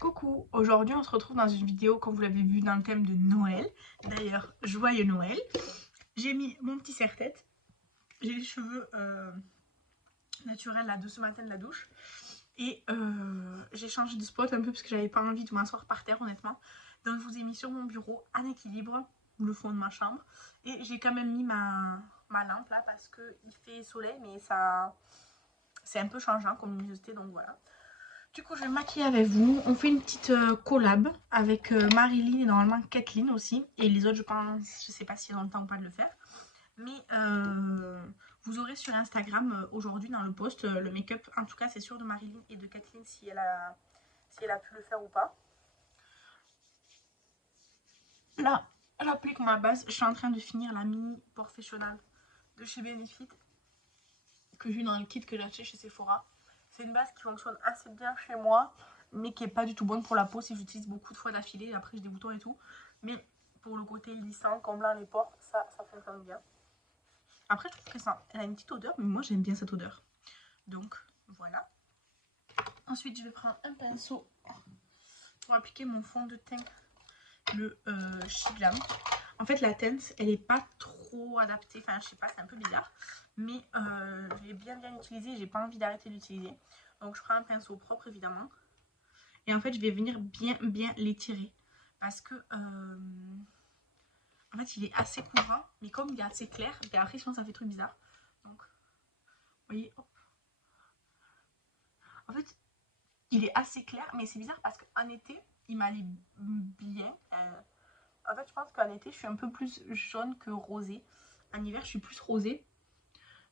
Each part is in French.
Coucou, aujourd'hui on se retrouve dans une vidéo comme vous l'avez vu dans le thème de Noël. D'ailleurs, joyeux Noël. J'ai mis mon petit serre-tête. J'ai les cheveux naturels là de ce matin de la douche. Et j'ai changé de spot un peu parce que j'avais pas envie de m'asseoir par terre honnêtement. Donc je vous ai mis sur mon bureau en équilibre, le fond de ma chambre. Et j'ai quand même mis ma lampe là parce qu'il fait soleil mais ça c'est un peu changeant comme luminosité donc voilà. Du coup, je vais me maquiller avec vous. On fait une petite collab avec Marilyn et normalement Kathleen aussi. Et les autres, je pense, je sais pas s'ils ont le temps ou pas de le faire. Mais vous aurez sur Instagram aujourd'hui dans le post le make-up. En tout cas, c'est sûr de Marilyn et de Kathleen si elle a pu le faire ou pas. Là, j'applique ma base. Je suis en train de finir la mini professionnelle de chez Benefit que j'ai dans le kit que j'ai acheté chez Sephora. C'est une base qui fonctionne assez bien chez moi, mais qui est pas du tout bonne pour la peau si j'utilise beaucoup de fois d'affilée. Après, j'ai des boutons et tout. Mais pour le côté lissant, comblant les pores, ça fonctionne bien. Après, je trouve que ça, elle a une petite odeur, mais moi j'aime bien cette odeur. Donc, voilà. Ensuite, je vais prendre un pinceau pour appliquer mon fond de teint, le Shiglam. En fait, la teinte, elle est pas trop adaptée. Enfin, je sais pas, c'est un peu bizarre. Mais je l'ai bien utilisé. J'ai pas envie d'arrêter d'utiliser. Donc, je prends un pinceau propre, évidemment. Et en fait, je vais venir bien l'étirer. Parce que, en fait, il est assez couvrant. Mais comme il est assez clair, et après, je pense que ça fait truc bizarre. Donc, vous voyez, hop. En fait, il est assez clair. Mais c'est bizarre parce qu'en été, il m'allait bien. En fait, je pense qu'en été, je suis un peu plus jaune que rosée. En hiver, je suis plus rosée.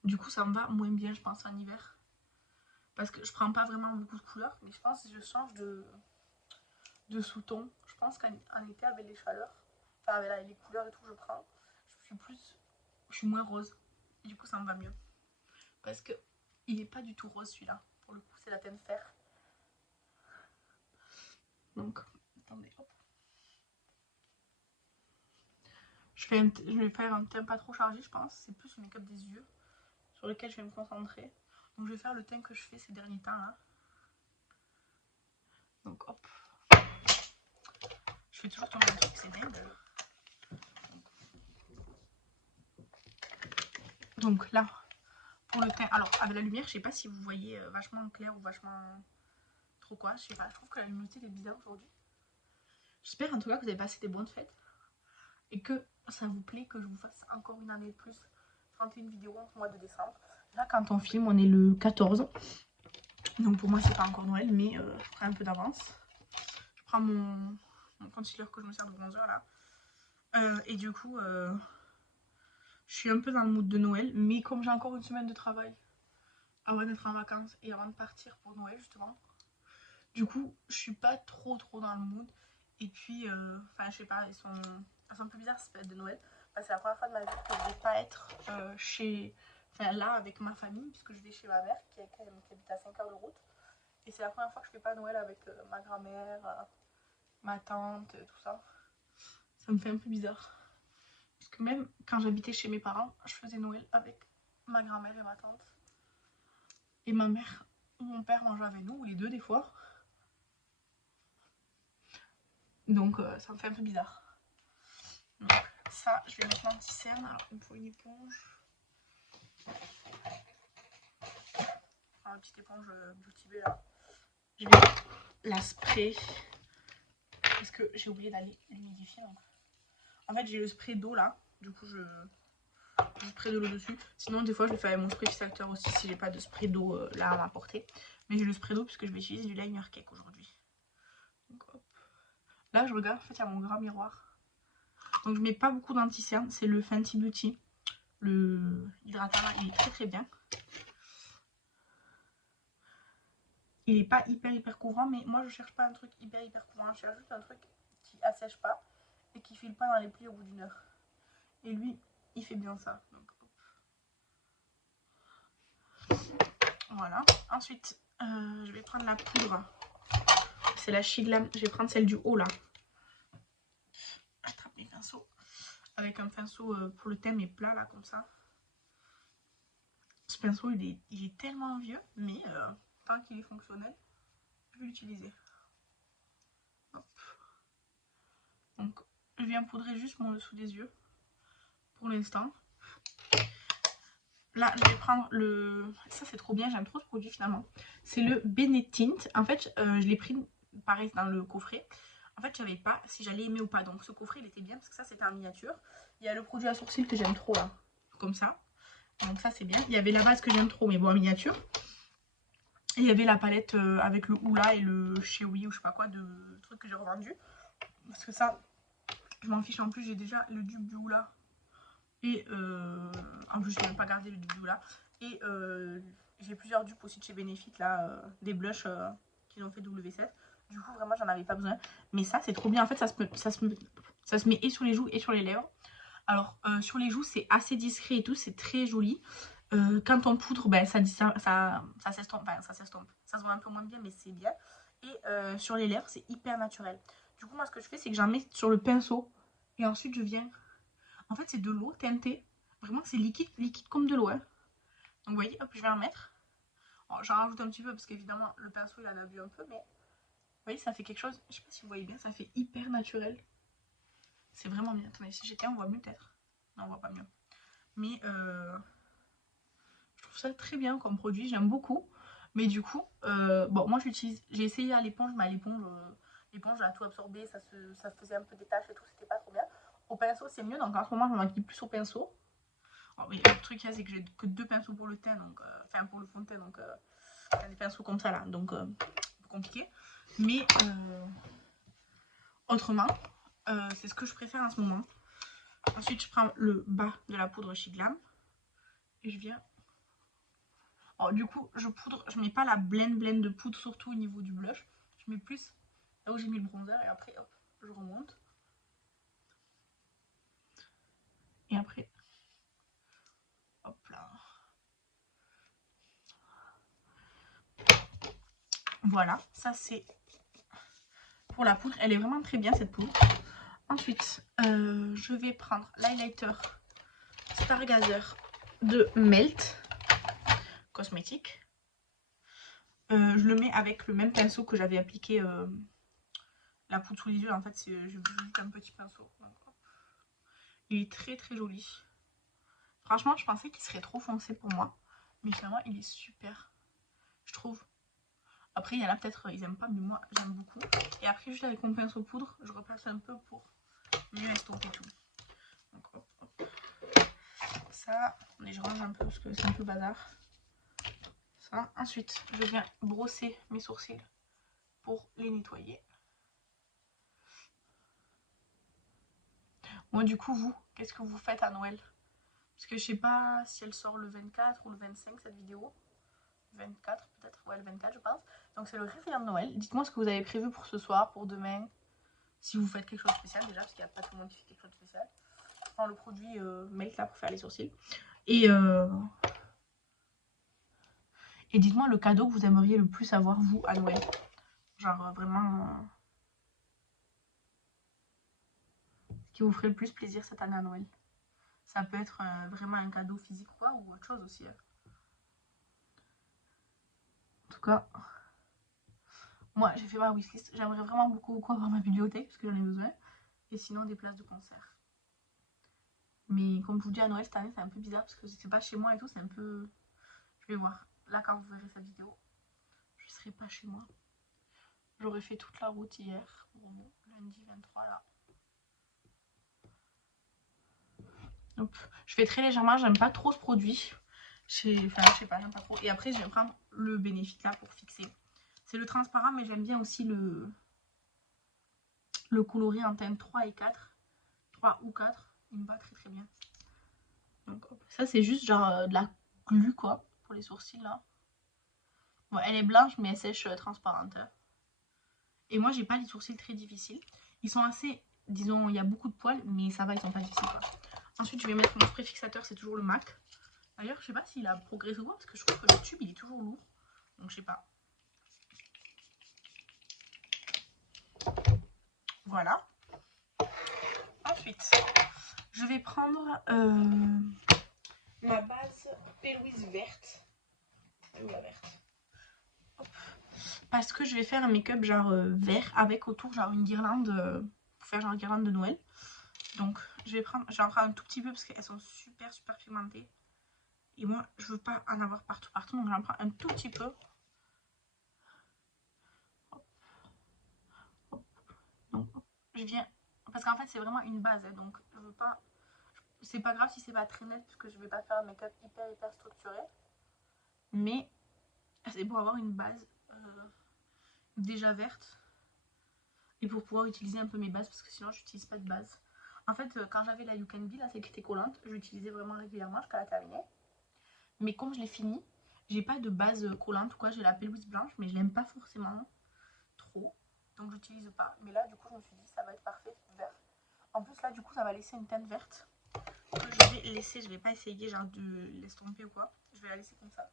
Du coup, ça me va moins bien, je pense, en hiver. Parce que je prends pas vraiment beaucoup de couleurs. Mais je pense que je change de sous-ton. Je pense qu'en été, avec les chaleurs, enfin avec les couleurs et tout que je prends, je suis moins rose. Et du coup, ça me va mieux. Parce que il est pas du tout rose celui-là. Pour le coup, c'est la teinte fer. Donc, attendez, hop. Je vais faire un teint pas trop chargé, je pense. C'est plus le make-up des yeux sur lequel je vais me concentrer. Donc, je vais faire le teint que je fais ces derniers temps là. Donc, hop. Je fais toujours tomber un truc, c'est dingue. Donc là, pour le teint, alors avec la lumière, je sais pas si vous voyez vachement clair ou vachement trop quoi, je sais pas, je trouve que la luminosité est bizarre aujourd'hui. J'espère en tout cas que vous avez passé des bonnes fêtes et que ça vous plaît que je vous fasse encore une année de plus 31 vidéos en ce mois de décembre. Là, quand on filme, on est le 14. Donc pour moi, c'est pas encore Noël, mais je prends un peu d'avance. Je prends mon concealer que je me sers de bronzer là. Et du coup, je suis un peu dans le mood de Noël, mais comme j'ai encore une semaine de travail avant d'être en vacances et avant de partir pour Noël justement, du coup, je suis pas trop dans le mood. Et puis, enfin, je sais pas, elles sont un peu bizarres ces fêtes de Noël. Enfin, c'est la première fois de ma vie que je vais pas être enfin là avec ma famille, puisque je vais chez ma mère qui habite à 5 heures de route. Et c'est la première fois que je fais pas Noël avec ma grand-mère, ma tante, tout ça. Ça me fait un peu bizarre. Parce que même quand j'habitais chez mes parents, je faisais Noël avec ma grand-mère et ma tante. Et ma mère ou mon père mangeaient avec nous, ou les deux des fois. Donc ça me fait un peu bizarre. Donc, ça, je vais mettre l'anti-cerne. Alors, il me faut une éponge. Alors, une petite éponge Beauty Bay là. Je vais la spray. Parce que j'ai oublié d'aller l'humidifier. Donc. En fait, j'ai le spray d'eau là. Du coup, je spray de l'eau dessus. Sinon, des fois, je le fais avec mon spray fixateur aussi si j'ai pas de spray d'eau là à m'apporter. Mais j'ai le spray d'eau puisque je vais utiliser du liner cake aujourd'hui. Donc, hop. Là, je regarde. En fait, il y a mon grand miroir. Donc, je mets pas beaucoup d'anti-cerne. C'est le Fenty Beauty. Le hydratant là, il est très bien. Il est pas hyper couvrant, mais moi je cherche pas un truc hyper couvrant, je cherche juste un truc qui assèche pas et qui file pas dans les plis au bout d'une heure. Et lui, il fait bien ça. Donc, voilà. Ensuite, je vais prendre la poudre. C'est la Shiglam. Je vais prendre celle du haut là. J'attrape mes pinceaux avec un pinceau pour le thème mais plat là comme ça. Ce pinceau il est tellement vieux, mais tant qu'il est fonctionnel, je vais l'utiliser. viens poudrer juste mon dessous des yeux. Pour l'instant. Là, je vais prendre le... Ça, c'est trop bien, j'aime trop ce produit finalement. C'est le Benetint. En fait, je l'ai pris, pareil, dans le coffret. En fait, je savais pas si j'allais aimer ou pas. Donc, ce coffret, il était bien parce que ça, c'était en miniature. Il y a le produit à sourcils que j'aime trop, là. Comme ça. Donc, ça, c'est bien. Il y avait la base que j'aime trop, mais bon, en miniature. Et il y avait la palette avec le Oula et le Chewy ou je sais pas quoi de trucs que j'ai revendu. Parce que ça, je m'en fiche. En plus, j'ai déjà le dupe du Oula. Et en plus, je n'ai même pas gardé le dupe du Oula. Et j'ai plusieurs dupes aussi de chez Benefit, là, des blushs qu'ils ont fait W7. Du coup, vraiment, j'en avais pas besoin. Mais ça, c'est trop bien. En fait, ça se met et sur les joues et sur les lèvres. Alors, sur les joues, c'est assez discret et tout, c'est très joli. Quand on poudre, ben, ça s'estompe. Enfin, ça s'estompe. Ça se voit un peu moins bien, mais c'est bien. Et sur les lèvres, c'est hyper naturel. Du coup, moi, ce que je fais, c'est que j'en mets sur le pinceau. Et ensuite, je viens... En fait, c'est de l'eau teintée. Vraiment, c'est liquide, liquide comme de l'eau. Hein. Donc, vous voyez, hop, je vais en mettre. J'en rajoute un petit peu parce qu'évidemment, le pinceau, il en a bu un peu. Mais vous voyez, ça fait quelque chose. Je sais pas si vous voyez bien, ça fait hyper naturel. C'est vraiment bien. Attendez, si j'étais, on voit mieux peut-être. Non, on voit pas mieux. Mais je trouve ça très bien comme produit. J'aime beaucoup. Mais du coup, bon, moi, j'utilise. J'ai essayé à l'éponge, mais à l'éponge, l'éponge a tout absorbé. Ça faisait un peu des taches et tout. C'était pas trop bien. Au pinceau, c'est mieux. Donc, en ce moment, je m'en plus au pinceau. Oh, mais le truc, c'est que j'ai que 2 pinceaux pour le teint. Donc, enfin, pour le fond de teint. Donc, des pinceaux comme ça, là. Donc, un peu compliqué. Mais autrement, c'est ce que je préfère en ce moment. Ensuite, je prends le bas de la poudre chez Glam. Et je viens... Alors, du coup, je poudre, je mets pas la blend de poudre, surtout au niveau du blush. Je mets plus là où j'ai mis le bronzer et après, hop, je remonte. Et après, hop là. Voilà, ça c'est pour la poudre. Elle est vraiment très bien cette poudre. Ensuite, je vais prendre l'highlighter Stargazer de Melt Cosmétique. Je le mets avec le même pinceau que j'avais appliqué la poudre sous les yeux. En fait, c'est juste un petit pinceau. Donc, il est très très joli. Franchement, je pensais qu'il serait trop foncé pour moi. Mais finalement, il est super. Je trouve. Après, il y en a peut-être, ils aiment pas, mais moi, j'aime beaucoup. Et après, juste avec mon pinceau poudre, je repasse un peu pour mieux estomper tout. Donc, hop, hop. Ça, je range un peu parce que c'est un peu bazar. Ça. Ensuite, je viens brosser mes sourcils pour les nettoyer. Moi, du coup, vous, qu'est-ce que vous faites à Noël? Parce que je sais pas si elle sort le 24 ou le 25, cette vidéo. 24 peut-être, ouais, le 24 je pense. Donc c'est le réveillon de Noël. Dites-moi ce que vous avez prévu pour ce soir, pour demain. Si vous faites quelque chose de spécial déjà, parce qu'il n'y a pas tout le monde qui fait quelque chose de spécial. Je prends le produit Melt là pour faire les sourcils. Et dites-moi le cadeau que vous aimeriez le plus avoir vous à Noël. Genre vraiment... qui vous ferait le plus plaisir cette année à Noël. Ça peut être vraiment un cadeau physique quoi, ou autre chose aussi. En tout cas, moi j'ai fait ma wishlist. J'aimerais vraiment beaucoup avoir ma bibliothèque parce que j'en ai besoin. Et sinon des places de concert. Mais comme je vous dis à Noël cette année c'est un peu bizarre parce que c'est pas chez moi et tout, c'est un peu... Je vais voir. Là quand vous verrez cette vidéo, je serai pas chez moi. J'aurais fait toute la route hier. Bon, lundi 23 là. Hop. Je fais très légèrement, j'aime pas trop ce produit. Enfin je sais pas, j'aime pas trop. Et après je vais prendre le Benefit là pour fixer. C'est le transparent mais j'aime bien aussi le coloris en teinte 3 et 4. 3 ou 4. Il me va très très bien. Donc hop. Ça c'est juste genre de la glu quoi. Pour les sourcils là. Bon elle est blanche mais elle sèche transparente. Et moi j'ai pas les sourcils très difficiles. Ils sont assez, disons il y a beaucoup de poils mais ça va, ils sont pas difficiles quoi. Ensuite je vais mettre mon spray fixateur, c'est toujours le MAC. D'ailleurs je sais pas s'il a progressé ou pas parce que je trouve que le tube il est toujours lourd. Donc je sais pas. Voilà. Ensuite je vais prendre ma base P. verte. La verte. Hop. Parce que je vais faire un make-up genre vert avec autour genre une guirlande pour faire genre une guirlande de Noël. Donc je vais en prendre un tout petit peu parce qu'elles sont super pigmentées. Et moi je veux pas en avoir partout, donc j'en prends un tout petit peu. Hop. Hop. Donc je viens, parce qu'en fait c'est vraiment une base, hein, donc je veux pas, c'est pas grave si c'est pas très net parce que je vais pas faire un make-up hyper structuré. Mais c'est pour avoir une base déjà verte et pour pouvoir utiliser un peu mes bases parce que sinon j'utilise pas de base. En fait, quand j'avais la You Can Be, là, celle qui était collante, je l'utilisais vraiment régulièrement jusqu'à la terminer. Mais comme je l'ai fini, j'ai pas de base collante ou quoi, j'ai la pelouse blanche, mais je l'aime pas forcément trop. Donc j'utilise pas. Mais là, du coup, je me suis dit, ça va être parfait, vert. En plus, là, du coup, ça va laisser une teinte verte. Que je vais laisser, je vais pas essayer genre de l'estomper ou quoi. Je vais la laisser comme ça.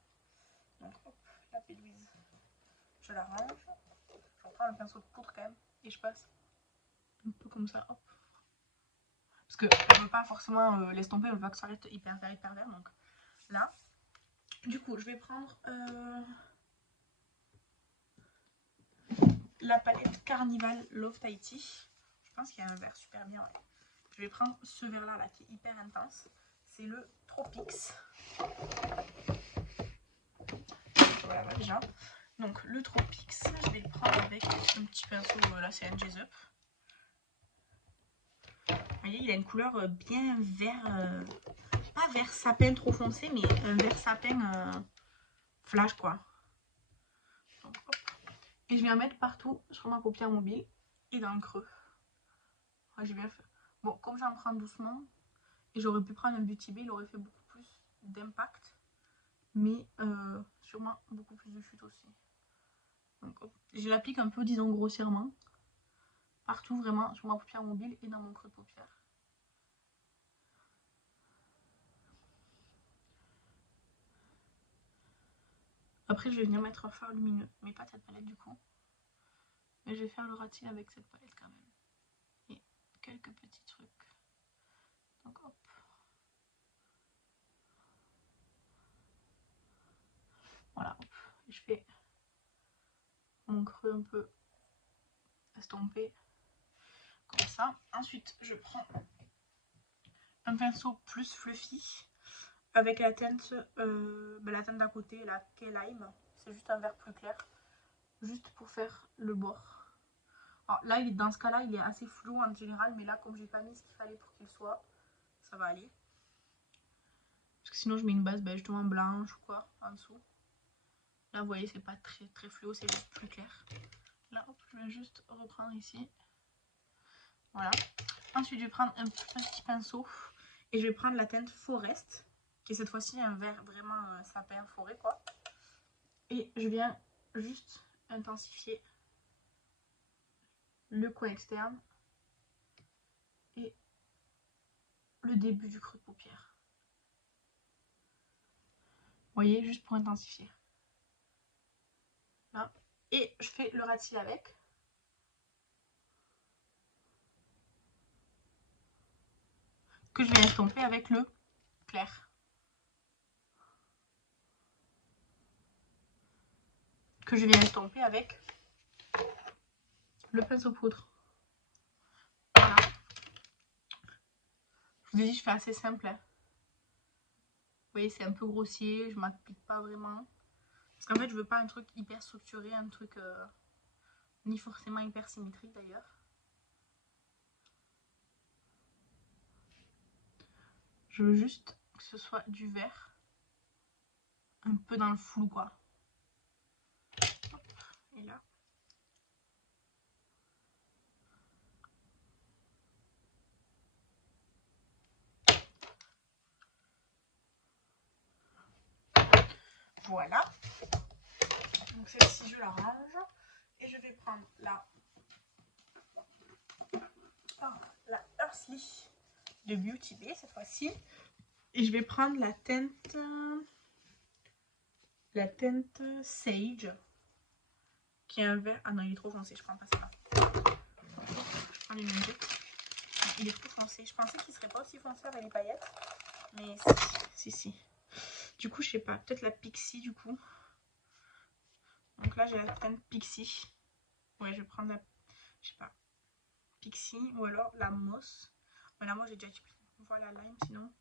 Donc, hop, la pelouse, je la range. Je reprends le pinceau de poudre quand même et je passe un peu comme ça, hop. Parce que je veux pas forcément l'estomper, je veux pas que ça reste hyper vert. Donc là, du coup, je vais prendre la palette Carnival Love Tahiti. Je pense qu'il y a un vert super bien. Ouais. Je vais prendre ce vert là qui est hyper intense. C'est le Tropix. Voilà déjà. Donc le Tropix, je vais le prendre avec un petit pinceau. Là c'est un Jazz Up. Vous voyez, il a une couleur bien vert. Pas vert sapin trop foncé, mais un vert sapin flash quoi. Donc, hop. Et je vais en mettre partout sur ma paupière mobile et dans le creux. Ouais, j'ai bien fait. Bon, comme j'en prends doucement, et j'aurais pu prendre un Beauty Bay, il aurait fait beaucoup plus d'impact, mais sûrement beaucoup plus de chute aussi. Donc hop. Je l'applique un peu, disons grossièrement, partout vraiment sur ma paupière mobile et dans mon creux de paupière. Après, je vais venir mettre un fard lumineux, mais pas cette palette du coup. Mais je vais faire le ras de cils avec cette palette quand même. Et quelques petits trucs. Donc hop. Voilà, hop. Je fais mon creux un peu estompé. Comme ça. Ensuite, je prends un pinceau plus fluffy avec la teinte d'à côté, la Key Lime. C'est juste un vert plus clair. Juste pour faire le bord. Alors là, dans ce cas-là, il est assez flou en général, mais là, comme j'ai pas mis ce qu'il fallait pour qu'il soit, ça va aller. Parce que sinon, je mets une base justement blanche ou quoi en dessous. Là, vous voyez, c'est pas très fluo, c'est juste plus clair. Là, hop, je vais juste reprendre ici. Voilà. Ensuite, je vais prendre un petit pinceau et je vais prendre la teinte Forest, qui est cette fois-ci un vert vraiment sapin forêt, quoi. Et je viens juste intensifier le coin externe et le début du creux de paupière. Vous voyez, juste pour intensifier. Là. Et je fais le ras de cils avec. Que je vais estomper avec le clair. Que je viens estomper avec le pinceau poudre. Voilà. Je vous ai dit, je fais assez simple. Hein. Vous voyez, c'est un peu grossier, je m'applique pas vraiment. Parce qu'en fait, je veux pas un truc hyper structuré, un truc ni forcément hyper symétrique d'ailleurs. Je veux juste que ce soit du vert, un peu dans le flou quoi. Hop, et là. Voilà. Donc celle-ci, je la range. Et je vais prendre la Earthly de Beauty Bay cette fois-ci. Et je vais prendre la teinte Sage. Qui est un vert. Ah non, il est trop foncé, je prends pas ça. Je prends les nuages. Il est trop foncé. Je pensais qu'il serait pas aussi foncé avec les paillettes. Mais si. Du coup, je sais pas. Peut-être la Pixie du coup. Donc là, j'ai la teinte Pixie. Ouais, je vais prendre la, je sais pas, Pixie ou alors la Moss. Voilà, moi j'ai déjà utilisé. Voilà, lime sinon.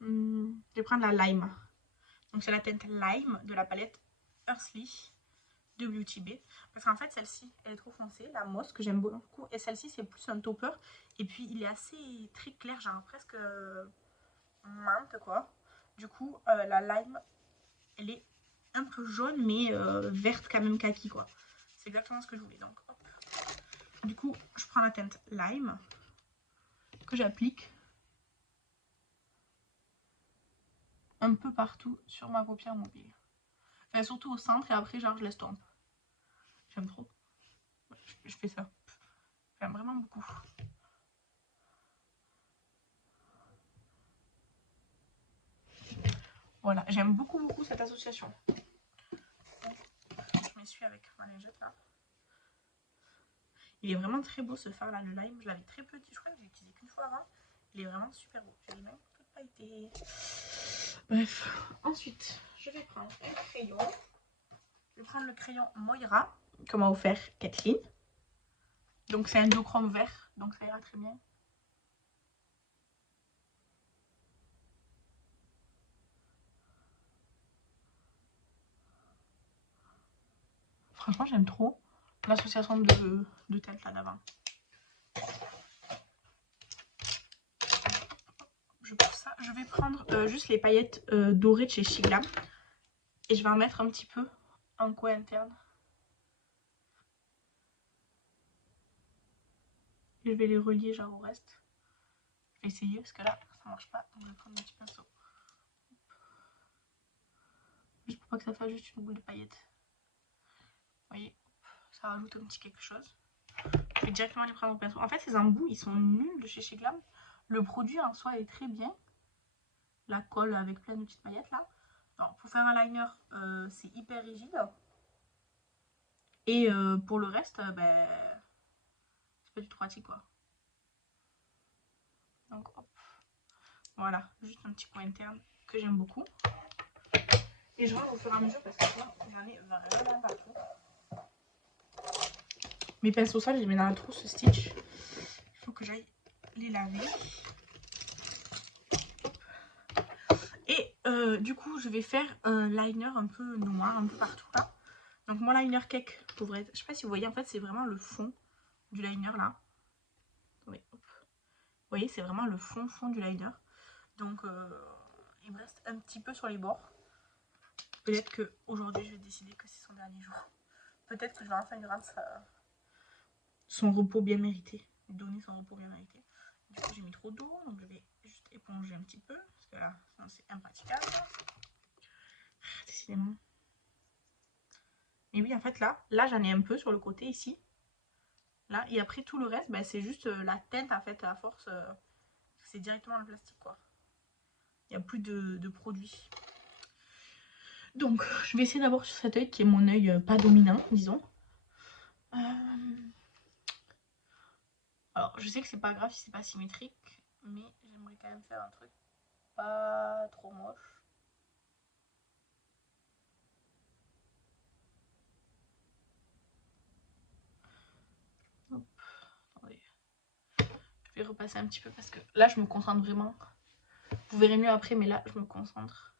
Je vais prendre la lime. Donc c'est la teinte lime de la palette Earthly de Beauty Bay. Parce qu'en fait celle-ci elle est trop foncée, la mosse que j'aime beaucoup. Et celle-ci c'est plus un topper. Et puis il est assez très clair, genre presque menthe quoi. Du coup la lime elle est un peu jaune mais verte quand même kaki quoi. C'est exactement ce que je voulais. Donc hop. Du coup je prends la teinte lime que j'applique un peu partout sur ma paupière mobile. Enfin, surtout au centre et après genre je l'estompe. J'aime trop. Je fais ça. J'aime vraiment beaucoup. Voilà, j'aime beaucoup cette association. Je m'essuie avec ma lingette là. Il est vraiment très beau ce fard là, le lime. Je l'avais très petit, je crois que je l'ai utilisé qu'une fois avant. Il est vraiment super beau. J'ai même pas été. Bref, ensuite, je vais prendre un crayon. Je vais prendre le crayon Moira que m'a offert Kathleen. Donc c'est un duochrome vert, donc ça ira très bien. Franchement, j'aime trop l'association de teintes là d'avant. Pour ça, je vais prendre juste les paillettes dorées de chez Shiglam. Et je vais en mettre un petit peu en coin interne. Et je vais les relier genre au reste. Je vais essayer parce que là, ça marche pas. Donc je vais prendre un petit pinceau. Juste pour pas que ça fasse juste une boule de paillettes. Vous voyez, ça rajoute un petit quelque chose. Je vais directement les prendre au pinceau. En fait, ces embouts, ils sont nuls de chez Shiglam. Le produit en soi est très bien. La colle avec plein de petites paillettes là. Alors, pour faire un liner, c'est hyper rigide. Et pour le reste, ben, c'est pas du tout pratique quoi. Donc hop. Voilà, juste un petit coin interne que j'aime beaucoup. Et je rentre au fur et à mesure parce que sinon j'en ai vraiment partout. Mes pinceaux sales, je les mets dans la trousse Stitch. Il faut que j'aille les laver. Et du coup, je vais faire un liner un peu noir, un peu partout là. Donc mon liner cake, je sais pas si vous voyez, en fait c'est vraiment le fond du liner là. Oui, hop. Vous voyez, c'est vraiment le fond du liner. Donc il me reste un petit peu sur les bords. Peut-être qu'aujourd'hui je vais décider que c'est son dernier jour. Peut-être que je vais enfin lui rendre son repos bien mérité. Lui donner son repos bien mérité. Du coup j'ai mis trop d'eau, donc je vais juste éponger un petit peu. Parce que là, c'est impraticable. Décidément. Mais oui, en fait là j'en ai un peu sur le côté ici. Là, et après tout le reste, bah, c'est juste la teinte en fait, à force, c'est directement le plastique quoi. Il n'y a plus de produits. Donc, je vais essayer d'abord sur cet œil qui est mon œil pas dominant, disons. Alors, je sais que c'est pas grave si c'est pas symétrique, mais j'aimerais quand même faire un truc pas trop moche. Hop, attendez. Je vais repasser un petit peu parce que là, je me concentre vraiment. Vous verrez mieux après, mais là, je me concentre.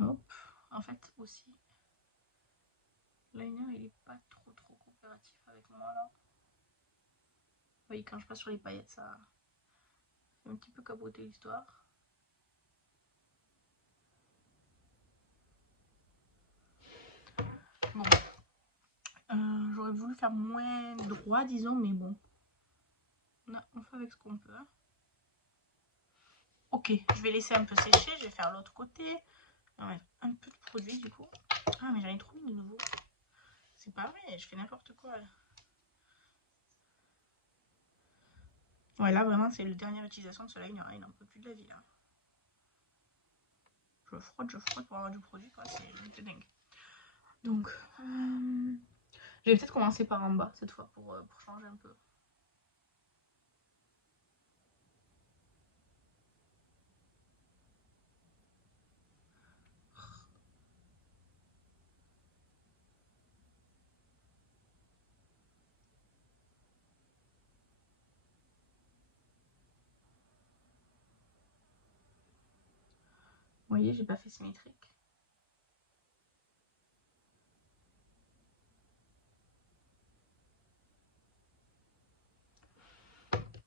Hop. En fait, aussi, liner, il est pas trop coopératif avec moi là. Vous voyez, quand je passe sur les paillettes, ça fait un petit peu capoter l'histoire. Bon. J'aurais voulu faire moins droit, disons, mais bon. On fait avec ce qu'on peut. Ok, je vais laisser un peu sécher. Je vais faire l'autre côté. On va mettre un peu de produit du coup. Ah, mais j'en ai trop mis de nouveau. C'est pas vrai, je fais n'importe quoi. Ouais, là vraiment, c'est la dernière utilisation de ce liner. Il n'en peut plus de la vie là. Je frotte pour avoir du produit, quoi. C'est dingue. Donc, je vais peut-être commencer par en bas cette fois pour changer un peu. voyez, j'ai pas fait symétrique.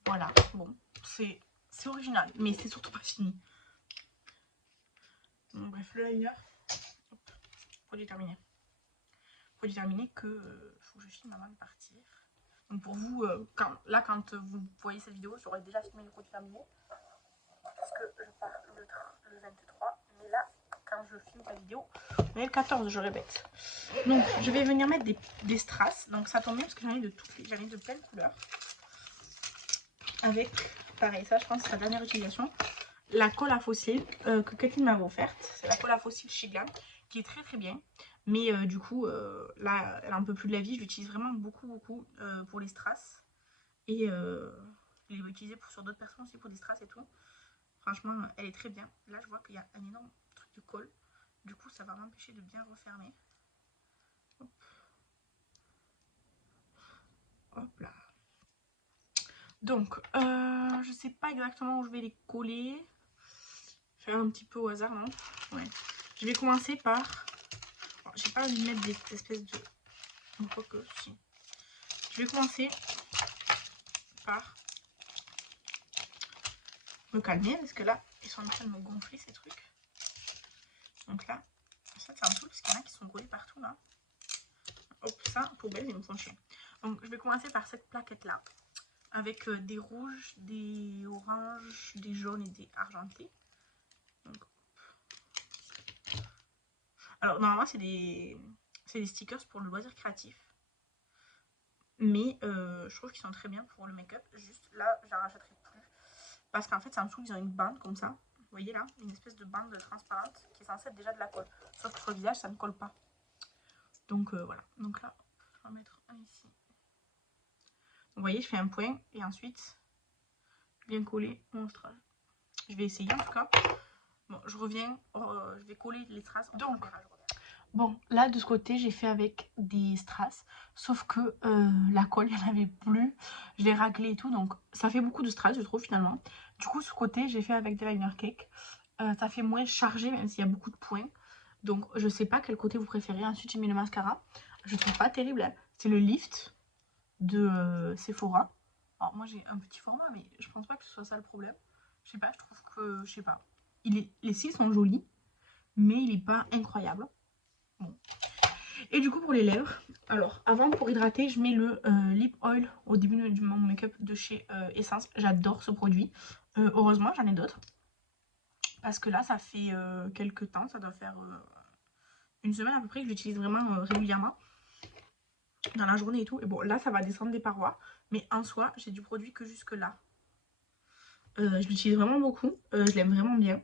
Voilà, bon, c'est original, mais c'est surtout pas fini. Donc, bref, le liner, produit terminé. Produit terminé que faut que je filme avant de partir. Donc pour vous, quand vous voyez cette vidéo, j'aurais déjà filmé le produit terminé. Parce que je pars le 23, mais là, quand je filme la vidéo, on est le 14, je répète. Donc je vais venir mettre des strass. Donc ça tombe bien parce que j'en ai de plein de couleurs. Avec, pareil, ça je pense que c'est la dernière utilisation, la colle à fossiles que Kathleen m'avait offerte. C'est la colle à fossiles chez Glam, qui est très très bien. Mais du coup, là, elle a un peu plus de la vie. Je l'utilise vraiment beaucoup pour les strass. Et je l'ai utilisée sur d'autres personnes aussi pour des strass et tout. Franchement, elle est très bien. Là, je vois qu'il y a un énorme truc de colle. Du coup, ça va m'empêcher de bien refermer. Hop. Hop là. Donc, je sais pas exactement où je vais les coller. Faire un petit peu au hasard, non? Ouais. Je vais commencer par... Bon, j'ai pas envie de mettre des espèces de... Quoi que si. Je vais commencer par me calmer parce que là, ils sont en train de me gonfler ces trucs. Donc là, ça me saoule parce qu'il y en a qui sont collés partout là. Hop, ça, poubelle, ils me font chier. Donc je vais commencer par cette plaquette là. Avec des rouges, des oranges, des jaunes et des argentés. Donc, alors normalement c'est des stickers pour le loisir créatif. Mais je trouve qu'ils sont très bien pour le make-up. Juste là, je la rachèterai plus. Parce qu'en fait, ça me saoule, ils ont une bande comme ça. Vous voyez là, une espèce de bande transparente qui est censée être déjà de la colle. Sauf que sur le visage, ça ne colle pas. Donc voilà. Donc là, je vais en mettre un ici. Vous voyez, je fais un point et ensuite, bien coller mon strass. Je vais essayer en tout cas. Bon, je reviens, je vais coller les strass. Donc, bon, là de ce côté, j'ai fait avec des strass. Sauf que la colle, il n'y en avait plus. Je l'ai raclé et tout. Donc, ça fait beaucoup de strass, je trouve finalement. Du coup, ce côté, j'ai fait avec des liner cake. Ça fait moins chargé, même s'il y a beaucoup de points. Donc, je sais pas quel côté vous préférez. Ensuite, j'ai mis le mascara. Je trouve pas terrible. Hein. C'est le Lift de Sephora. Alors, moi, j'ai un petit format, mais je pense pas que ce soit ça le problème. Je sais pas, je trouve que, je sais pas. Les cils sont jolis, mais il est pas incroyable. Bon. Et du coup, pour les lèvres, alors, avant, pour hydrater, je mets le Lip Oil au début de mon make-up de chez Essence. J'adore ce produit. Heureusement, j'en ai d'autres. Parce que là, ça fait quelques temps, ça doit faire une semaine à peu près que j'utilise vraiment régulièrement. Dans la journée et tout. Et bon, là, ça va descendre des parois. Mais en soi, j'ai du produit que jusque là. Je l'utilise vraiment beaucoup. Je l'aime vraiment bien.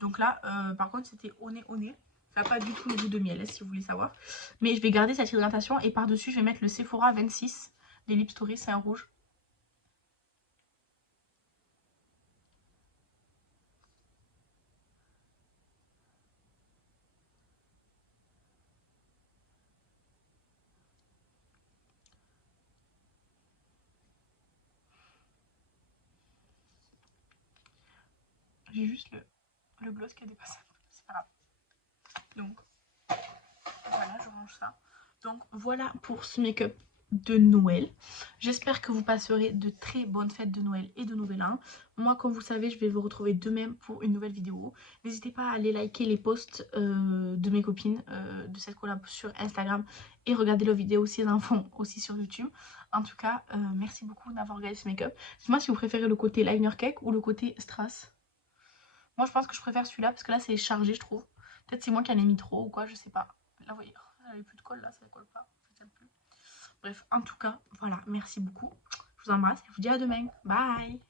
Donc là, par contre, c'était au nez. Ça n'a pas du tout le goût de miel, si vous voulez savoir. Mais je vais garder cette hydratation. Et par-dessus, je vais mettre le Sephora 26 des Lip Story. C'est un rouge. J'ai juste le gloss qui a dépassé. C'est pas grave. Donc, voilà, je range ça. Donc, voilà pour ce make-up de Noël. J'espère que vous passerez de très bonnes fêtes de Noël et de Nouvel An. Moi, comme vous savez, je vais vous retrouver demain pour une nouvelle vidéo. N'hésitez pas à aller liker les posts de mes copines de cette collab sur Instagram et regarder leurs vidéos si elles en font aussi sur YouTube. En tout cas, merci beaucoup d'avoir regardé ce make-up. Dites-moi si vous préférez le côté liner cake ou le côté strass. Moi, je pense que je préfère celui-là parce que là, c'est chargé, je trouve. Peut-être c'est moi qui en ai mis trop ou quoi, je sais pas. Là, vous voyez, elle avait plus de colle, là, ça ne colle pas. Ça tient plus. Bref, en tout cas, voilà, merci beaucoup. Je vous embrasse et je vous dis à demain. Bye!